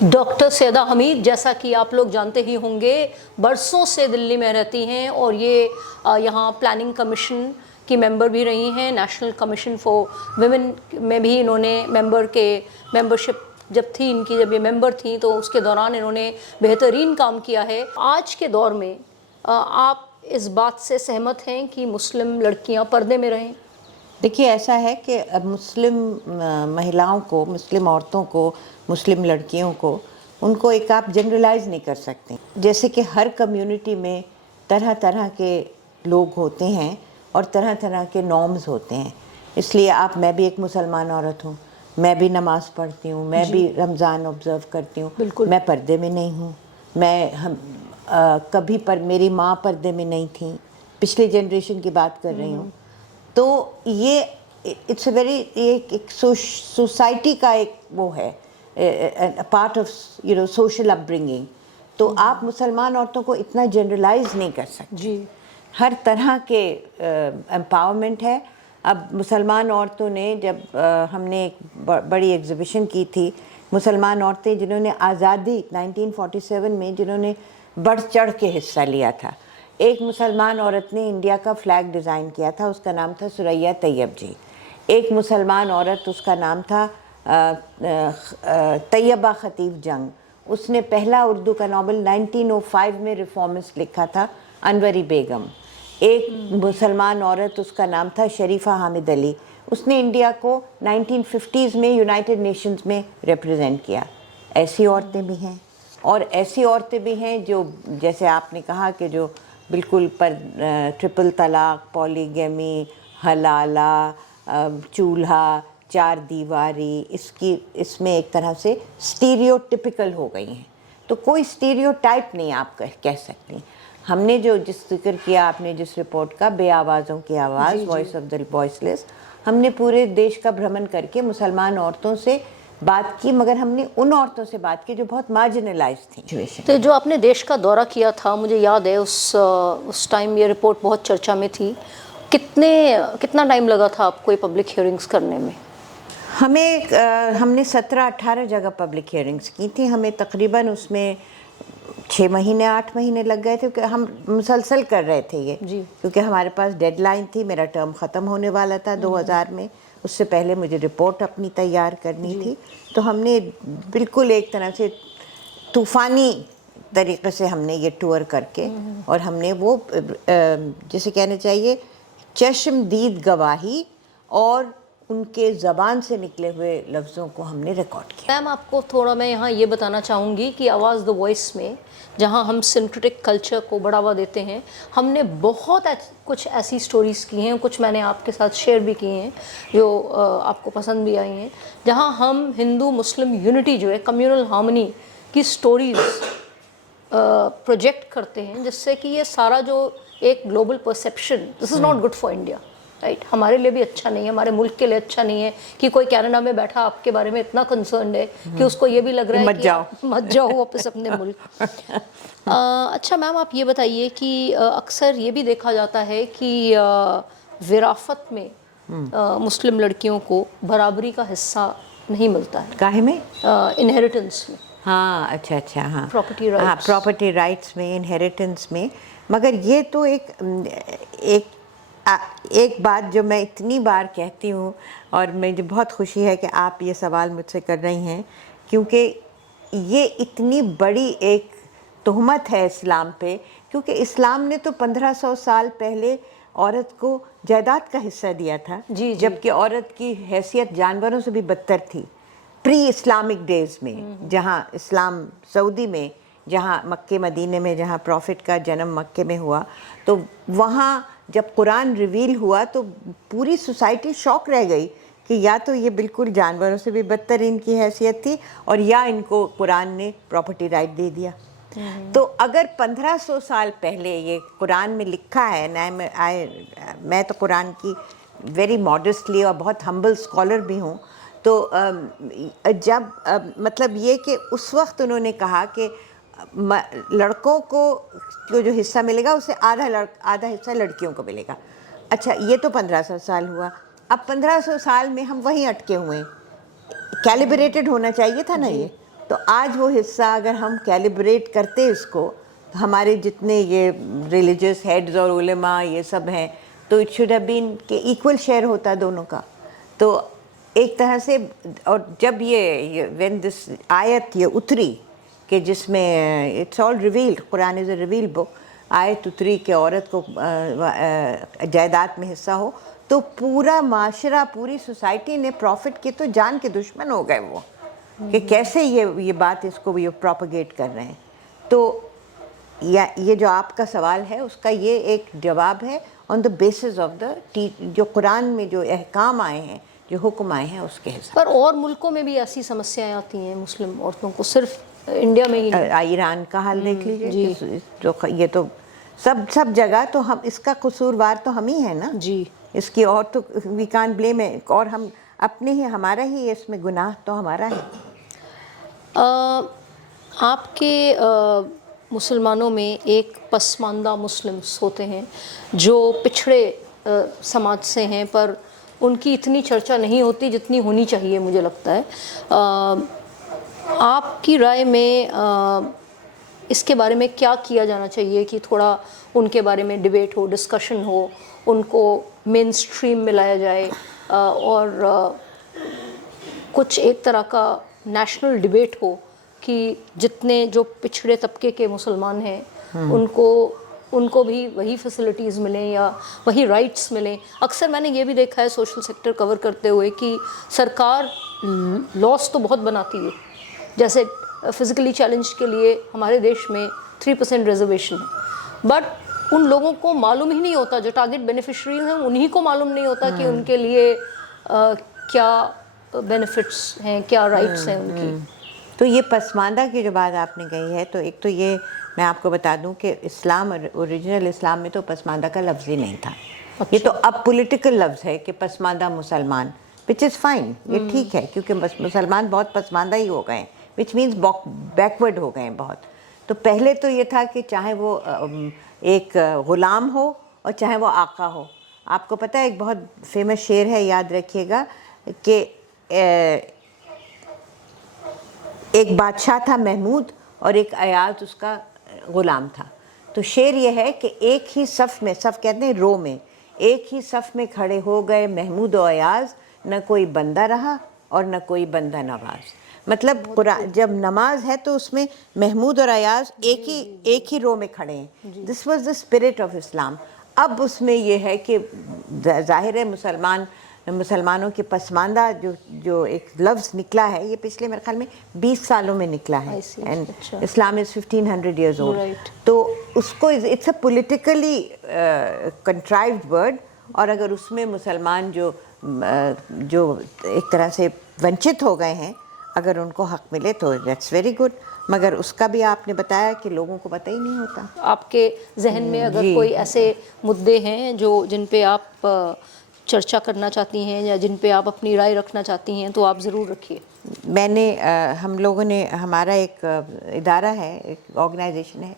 Doctor سیدہ حمید، جیسا کہ آپ لوگ جانتے ہی ہوں گے، برسوں سے دلی میں رہتی ہیں اور یہ یہاں پلاننگ کمیشن کی ممبر بھی رہی ہیں، نیشنل کمیشن فار ویمن میں بھی انہوں نے ممبرشپ جب تھی ان کی، جب یہ ممبر تھیں تو اس کے دوران انہوں نے بہترین کام کیا ہے۔ آج کے دور میں آپ اس بات سے سہمت ہیں کہ مسلم لڑکیاں پردے میں رہیں؟ دیکھیے، ایسا ہے کہ اب مسلم مہیلاؤں کو، مسلم عورتوں کو، مسلم لڑکیوں کو، ان کو ایک آپ جنرلائز نہیں کر سکتے۔ جیسے کہ ہر کمیونٹی میں طرح طرح کے لوگ ہوتے ہیں اور طرح طرح کے نارمز ہوتے ہیں۔ اس لیے میں بھی ایک مسلمان عورت ہوں، میں بھی نماز پڑھتی ہوں، میں بھی رمضان آبزرو کرتی ہوں، بالکل، میں پردے میں نہیں ہوں۔ کبھی میری ماں پردے میں نہیں تھیں، پچھلی جنریشن کی بات کر رہی ہوں۔ تو یہ اٹس اے ویری ایک سوسائٹی کا ایک وہ ہے، part of social up bringing. تو آپ مسلمان عورتوں کو اتنا جنرلائز نہیں کر سکتے۔ جی، ہر طرح کے امپاورمنٹ ہے۔ اب مسلمان عورتوں نے، جب ہم نے ایک بڑی ایگزیبیشن کی تھی، مسلمان عورتیں جنہوں نے آزادی 1947 میں جنہوں نے بڑھ چڑھ کے حصہ لیا تھا، ایک مسلمان عورت نے انڈیا کا فلیگ ڈیزائن کیا تھا، اس کا نام تھا ثریا طیب جی۔ ایک مسلمان عورت، اس کا نام تھا طیبہ خطیب جنگ، اس نے پہلا اردو کا ناول 1905 میں ریفارمسٹ لکھا تھا، انوری بیگم۔ ایک مسلمان عورت، اس کا نام تھا شریفہ حامد علی، اس نے انڈیا کو 1950s میں یونائٹڈ نیشنز میں ریپرزینٹ کیا۔ ایسی عورتیں بھی ہیں، اور ایسی عورتیں بھی ہیں جو، جیسے آپ نے کہا کہ جو بالکل ٹرپل طلاق، پولیگیمی، حلالہ، چولہا، چار دیواری، اس میں ایک طرح سے اسٹیریو ٹپیکل ہو گئی ہیں۔ تو کوئی اسٹیریو ٹائپ نہیں آپ کہہ سکتی۔ ہم نے جس ذکر کیا آپ نے، جس رپورٹ کا، بے آوازوں کی آواز، وائس آف دا وائس لیس، ہم نے پورے دیش کا بھرمن کر کے مسلمان عورتوں سے بات کی، مگر ہم نے ان عورتوں سے بات کی جو بہت مارجنلائز تھیں۔ تو جو آپ نے دیش کا دورہ کیا تھا، مجھے یاد ہے اس ٹائم یہ رپورٹ بہت چرچا میں تھی۔ کتنا ٹائم لگا تھا آپ کو یہ پبلک ہیئرنگز کرنے میں؟ ہم نے 17-18 جگہ پبلک ہیئرنگز کی تھیں۔ ہمیں تقریباً اس میں 6 مہینے 8 مہینے لگ گئے تھے، کیونکہ ہم مسلسل کر رہے تھے یہ، کیونکہ ہمارے پاس ڈیڈ لائن تھی، میرا ٹرم ختم ہونے والا تھا 2000 میں، اس سے پہلے مجھے رپورٹ اپنی تیار کرنی تھی۔ تو ہم نے بالکل ایک طرح سے طوفانی طریقے سے ہم نے یہ ٹور کر کے، اور ہم نے وہ جسے کہنا چاہیے چشم دید گواہی اور ان کے زبان سے نکلے ہوئے لفظوں کو ہم نے ریکارڈ کیا۔ میم، آپ کو تھوڑا میں یہاں یہ بتانا چاہوں گی کہ آواز دا وائس میں جہاں ہم سنتھیٹک کلچر کو بڑھاوا دیتے ہیں، ہم نے بہت کچھ ایسی سٹوریز کی ہیں، کچھ میں نے آپ کے ساتھ شیئر بھی کی ہیں جو آپ کو پسند بھی آئی ہیں، جہاں ہم ہندو مسلم یونٹی جو ہے، کمیونل ہارمنی کی سٹوریز پروجیکٹ کرتے ہیں، جس سے کہ یہ سارا جو ایک global perception, this is not good for India, right, ہمارے لیے بھی اچھا نہیں ہے، ہمارے ملک کے لیے اچھا نہیں ہے کہ کوئی کینیڈا میں بیٹھا آپ کے بارے میں اتنا کنسرنڈ ہے کہ اس کو یہ بھی لگ رہا ہے کہ مت جاؤ واپس اپنے ملک۔ اچھا میم، آپ یہ بتائیے کہ اکثر یہ بھی دیکھا جاتا ہے کہ وراثت میں مسلم لڑکیوں کو برابری کا حصہ نہیں ملتا ہے۔ کاہے میں؟ انہیریٹنس میں۔ ہاں، اچھا، ہاں، پراپرٹی رائٹس میں، انہیریٹنس میں۔ مگر یہ تو ایک بات جو میں اتنی بار کہتی ہوں، اور مجھے بہت خوشی ہے کہ آپ یہ سوال مجھ سے کر رہی ہیں، کیونکہ یہ اتنی بڑی ایک تہمت ہے اسلام پہ، کیونکہ اسلام نے تو 1500 سال پہلے عورت کو جائیداد کا حصہ دیا تھا، جبکہ عورت کی حیثیت جانوروں سے بھی بدتر تھی پری اسلامک ڈیز میں، جہاں اسلام سعودی میں، جہاں مکے مدینے میں، جہاں پروفٹ کا جنم مکے میں ہوا، تو وہاں جب قرآن ریویل ہوا تو پوری سوسائٹی شوق رہ گئی کہ یا تو یہ بالکل جانوروں سے بھی بدتر ان کی حیثیت تھی، اور یا ان کو قرآن نے پراپرٹی رائٹ دے دیا۔ تو اگر 1500 سال پہلے یہ قرآن میں لکھا ہے، میں تو قرآن کی ویری ماڈسٹلی اور بہت ہمبل اسکالر بھی ہوں، تو جب مطلب یہ کہ اس وقت انہوں نے کہا کہ لڑکوں کو جو حصہ ملے گا اسے آدھا حصہ لڑکیوں کو ملے گا۔ اچھا، یہ تو 1500 سال ہوا۔ اب 1500 سال میں ہم وہیں اٹکے ہوئے ہیں۔ کیلیبریٹڈ ہونا چاہیے تھا نا یہ، تو آج وہ حصہ اگر ہم کیلیبریٹ کرتے اس کو، ہمارے جتنے یہ ریلیجیس ہیڈز اور علماء یہ سب ہیں، تو اٹ شوڈ ہیو بین کہ ایکول شیئر ہوتا دونوں کا. تو ایک طرح سے، اور جب یہ وین دس آیت یہ اتری کہ جس میں it's all revealed, Quran is a revealed book, آیت اتری کہ عورت کو جائیداد میں حصہ ہو، تو پورا معاشرہ، پوری سوسائٹی نے پروفٹ کے تو جان کے دشمن ہو گئے وہ، کہ کیسے یہ بات اس کو یہ پروپیگیٹ کر رہے ہیں. تو یہ جو آپ کا سوال ہے اس کا یہ ایک جواب ہے آن دا بیسس آف دا جو قرآن میں جو احکام آئے ہیں، جو حکم آئے ہیں اس کے حساب. پر اور ملکوں میں بھی ایسی سمسیاں آتی ہیں مسلم عورتوں کو، صرف انڈیا میں ہی نہیں. ایران کا حال دیکھ لیجیے، جو یہ تو سب جگہ، تو ہم اس کا قصوروار تو ہم ہی ہیں نا. جی. اس کی اور تو وی کان بلیم ہے، اور ہم اپنے ہی، ہمارا ہی اس میں گناہ تو ہمارا ہے. آپ کے مسلمانوں میں ایک پسماندہ مسلمس ہوتے ہیں جو پچھڑے سماج سے ہیں، پر ان کی اتنی چرچا نہیں ہوتی جتنی ہونی چاہیے مجھے لگتا ہے. آپ کی رائے میں اس کے بارے میں کیا کیا جانا چاہیے کہ تھوڑا ان کے بارے میں ڈیبیٹ ہو، ڈسکشن ہو، ان کو مین سٹریم میں لایا جائے، اور کچھ ایک طرح کا نیشنل ڈیبیٹ ہو کہ جتنے جو پچھڑے طبقے کے مسلمان ہیں ان کو بھی وہی فیسلٹیز ملیں یا وہی رائٹس ملیں. اکثر میں نے یہ بھی دیکھا ہے سوشل سیکٹر کور کرتے ہوئے کہ سرکار لاس تو بہت بناتی ہے، جیسے فزیکلی چیلنج کے لیے ہمارے دیش میں 3% ریزرویشن ہے، بٹ ان لوگوں کو معلوم ہی نہیں ہوتا، جو ٹارگٹ بینیفیشریز ہیں انہی کو معلوم نہیں ہوتا کہ ان کے لیے کیا بینیفٹس ہیں، کیا رائٹس ہیں ان کی. تو یہ پسماندہ کی جو بات آپ نے کہی ہے، تو ایک تو یہ میں آپ کو بتا دوں کہ اسلام، اوریجنل اسلام میں تو پسماندہ کا لفظ ہی نہیں تھا. یہ تو اب پولیٹیکل لفظ ہے کہ پسماندہ مسلمان، وچ از فائن، یہ ٹھیک ہے، کیونکہ مسلمان بہت پسماندہ ہی ہو گئے ہیں، وچ مینس بیکورڈ ہو گئے ہیں بہت. تو پہلے تو یہ تھا کہ چاہے وہ ایک غلام ہو اور چاہے وہ آقا ہو. آپ کو پتہ ہے ایک بہت فیمس شعر ہے، یاد رکھیے گا، کہ ایک بادشاہ تھا محمود اور ایک ایاز اس کا غلام تھا. تو شعر یہ ہے کہ ایک ہی صف میں، صف کہتے ہیں رو میں، ایک ہی صف میں کھڑے ہو گئے محمود و ایاز، نہ کوئی بندہ رہا اور نہ کوئی بندہ نواز. مطلب جب نماز ہے تو اس میں محمود اور ایاز ایک ہی رو میں کھڑے ہیں. This was the spirit of Islam. اب اس میں یہ ہے کہ ظاہر ہے مسلمانوں کے پسماندہ جو ایک لفظ نکلا ہے، یہ پچھلے میرے خیال میں 20 سالوں میں نکلا ہے. اسلام از 1500 ایئرز اولڈ. تو اس کو اٹس اے پولیٹیکلی کنٹرائیوڈ ورڈ، اور اگر اس میں مسلمان جو ایک طرح سے ونچت ہو گئے ہیں، اگر ان کو حق ملے تو دیٹس ویری گڈ. مگر اس کا بھی آپ نے بتایا کہ لوگوں کو پتہ ہی نہیں ہوتا. آپ کے ذہن میں اگر کوئی ایسے مدعے ہیں جن پہ آپ چرچا کرنا چاہتی ہیں یا جن پہ آپ اپنی رائے رکھنا چاہتی ہیں تو آپ ضرور رکھیے. میں نے ہم لوگوں نے، ہمارا ایک ادارہ ہے، ایک آرگنائزیشن ہے،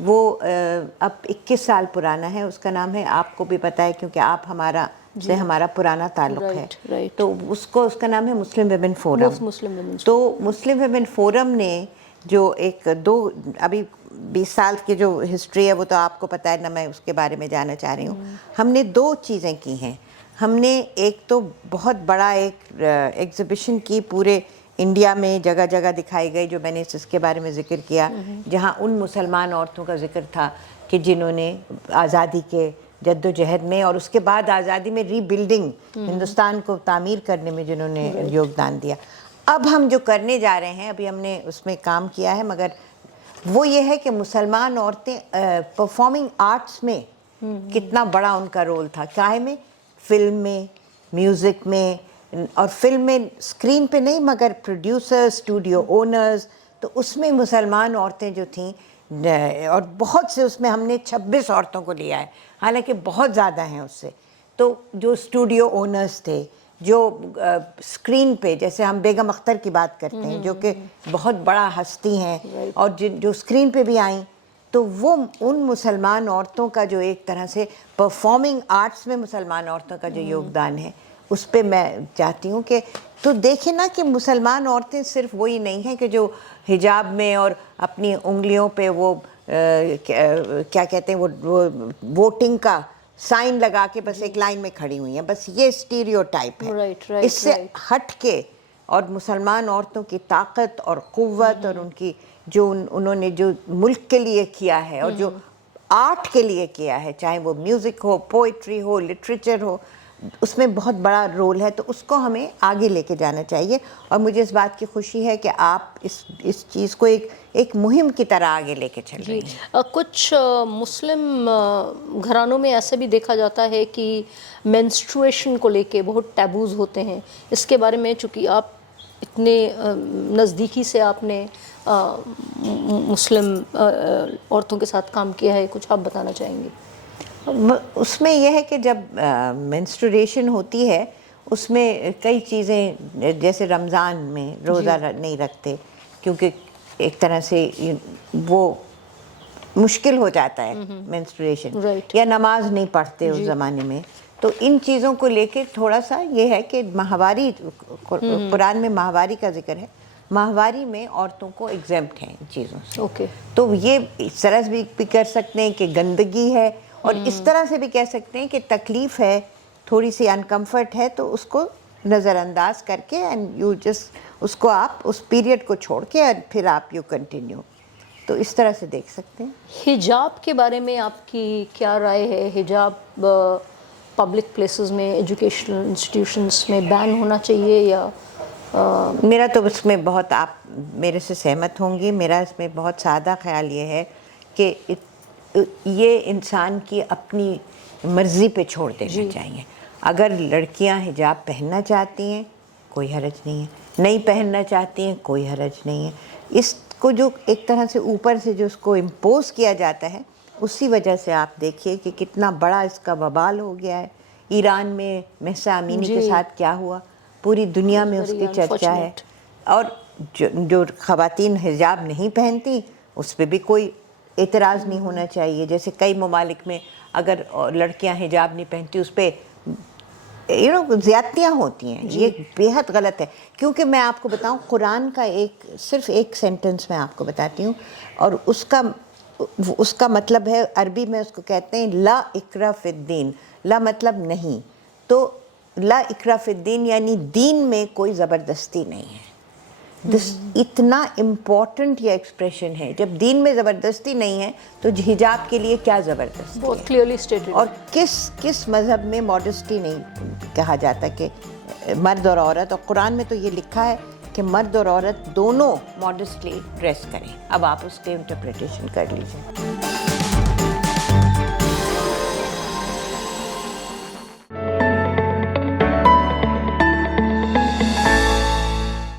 وہ اب 21 سال پرانا ہے. اس کا نام ہے، آپ کو بھی پتہ ہے کیونکہ آپ سے ہمارا پرانا تعلق ہے، تو اس کا نام ہے مسلم ویمن فورم. تو مسلم ویمن فورم نے جو ابھی 20 سال کی جو ہسٹری ہے وہ تو آپ کو پتہ ہے، نہ میں اس کے بارے میں جاننا چاہ رہی ہوں. ہم نے 2 چیزیں کی ہیں. ہم نے ایک تو بہت بڑا ایک ایگزیبیشن کی، پورے انڈیا میں جگہ جگہ دکھائی گئی، جو میں نے اس کے بارے میں ذکر کیا، جہاں ان مسلمان عورتوں کا ذکر تھا کہ جنہوں نے آزادی کے جد و جہد میں اور اس کے بعد آزادی میں ری بلڈنگ، ہندوستان کو تعمیر کرنے میں جنہوں نے یوگدان دیا. اب ہم جو کرنے جا رہے ہیں، ابھی ہم نے اس میں کام کیا ہے، مگر وہ یہ ہے کہ مسلمان عورتیں پرفارمنگ آرٹس میں کتنا بڑا ان کا رول تھا. چاہے میں فلم میں، میوزک میں، اور فلم میں اسکرین پہ نہیں مگر پروڈیوسر، اسٹوڈیو اونرز، تو اس میں مسلمان عورتیں جو تھیں، اور بہت سے اس میں ہم نے 26 عورتوں کو لیا ہے، حالانکہ بہت زیادہ ہیں اس سے. تو جو اسٹوڈیو اونرز تھے، جو اسکرین پہ، جیسے ہم بیگم اختر کی بات کرتے ہیں جو کہ بہت بڑا ہستی ہیں، اور جو اسکرین پہ بھی آئیں، تو وہ ان مسلمان عورتوں کا جو ایک طرح سے پرفارمنگ آرٹس میں مسلمان عورتوں کا جو یوگدان ہے، اس پہ میں چاہتی ہوں کہ تو دیکھیں نا کہ مسلمان عورتیں صرف وہی نہیں ہیں کہ جو حجاب میں اور اپنی انگلیوں پہ وہ کیا کہتے ہیں وہ ووٹنگ کا سائن لگا کے بس ایک لائن میں کھڑی ہوئی ہیں، بس یہ اسٹیریو ٹائپ ہے. اس سے ہٹ کے اور مسلمان عورتوں کی طاقت اور قوت اور ان کی جو انہوں نے جو ملک کے لیے کیا ہے اور جو آرٹ کے لیے کیا ہے، چاہے وہ میوزک ہو، پوئٹری ہو، لٹریچر ہو، اس میں بہت بڑا رول ہے. تو اس کو ہمیں آگے لے کے جانا چاہیے. اور مجھے اس بات کی خوشی ہے کہ آپ اس چیز کو ایک مہم کی طرح آگے لے کے چل رہی ہیں. کچھ مسلم گھرانوں میں ایسا بھی دیکھا جاتا ہے کہ مینسٹرویشن کو لے کے بہت ٹیبوز ہوتے ہیں. اس کے بارے میں چونکہ آپ اتنے نزدیکی سے آپ نے مسلم عورتوں کے ساتھ کام کیا ہے، کچھ آپ بتانا چاہیں گے؟ اس میں یہ ہے کہ جب مینسٹریشن ہوتی ہے اس میں کئی چیزیں، جیسے رمضان میں روزہ نہیں رکھتے کیونکہ ایک طرح سے وہ مشکل ہو جاتا ہے مینسٹریشن، یا نماز نہیں پڑھتے اس زمانے میں. تو ان چیزوں کو لے کے تھوڑا سا یہ ہے کہ ماہواری، قرآن میں ماہواری کا ذکر ہے، ماہواری میں عورتوں کو ایگزمپٹ ہیں ان چیزوں سے. تو یہ اس طرح سے بھی کر سکتے ہیں کہ گندگی ہے، اور اس طرح سے بھی کہہ سکتے ہیں کہ تکلیف ہے، تھوڑی سی انکمفرٹ ہے، تو اس کو نظر انداز کر کے اینڈ یو جسٹ اس کو آپ اس پیریڈ کو چھوڑ کے اور پھر آپ یو کنٹینیو. تو اس طرح سے دیکھ سکتے ہیں. حجاب کے بارے میں آپ کی کیا رائے ہے؟ حجاب پبلک پلیسز میں، ایجوکیشنل انسٹیٹیوشنس میں بین ہونا چاہیے یا؟ میرا تو اس میں بہت، آپ میرے سے سہمت ہوں گی، میرا اس میں بہت سادہ خیال یہ ہے کہ یہ انسان کی اپنی مرضی پہ چھوڑ دینا چاہیے. اگر لڑکیاں حجاب پہننا چاہتی ہیں کوئی حرج نہیں ہے، نہیں پہننا چاہتی ہیں کوئی حرج نہیں ہے. اس کو جو ایک طرح سے اوپر سے جو اس کو امپوز کیا جاتا ہے، اسی وجہ سے آپ دیکھیے کہ کتنا بڑا اس کا وبال ہو گیا ہے. ایران میں مہسا امینی کے ساتھ کیا ہوا، پوری دنیا میں اس کی چرچا ہے. اور جو خواتین حجاب نہیں پہنتی اس پہ بھی کوئی اعتراض نہیں ہونا چاہیے. جیسے کئی ممالک میں اگر لڑکیاں حجاب نہیں پہنتی اس پہ زیادتیاں ہوتی ہیں. یہ بےحد غلط ہے. کیونکہ میں آپ کو بتاؤں، قرآن کا صرف ایک سینٹنس میں آپ کو بتاتی ہوں، اور اس کا مطلب ہے، عربی میں اس کو کہتے ہیں لا اکراہ فی الدین. لا مطلب نہیں، تو لا اکراہ فی الدین یعنی دین میں کوئی زبردستی نہیں ہے. اتنا امپورٹنٹ یہ ایکسپریشن ہے. جب دین میں زبردستی نہیں ہے تو حجاب کے لیے کیا زبردستی ہے؟ بہت کلیئرلی اسٹیٹڈ. اور کس مذہب میں ماڈسٹی نہیں کہا جاتا کہ مرد اور عورت، اور قرآن میں تو یہ لکھا ہے کہ مرد اور عورت دونوں ماڈسٹلی ڈریس کریں. اب آپ اس کے انٹرپریٹیشن کر لیجیے.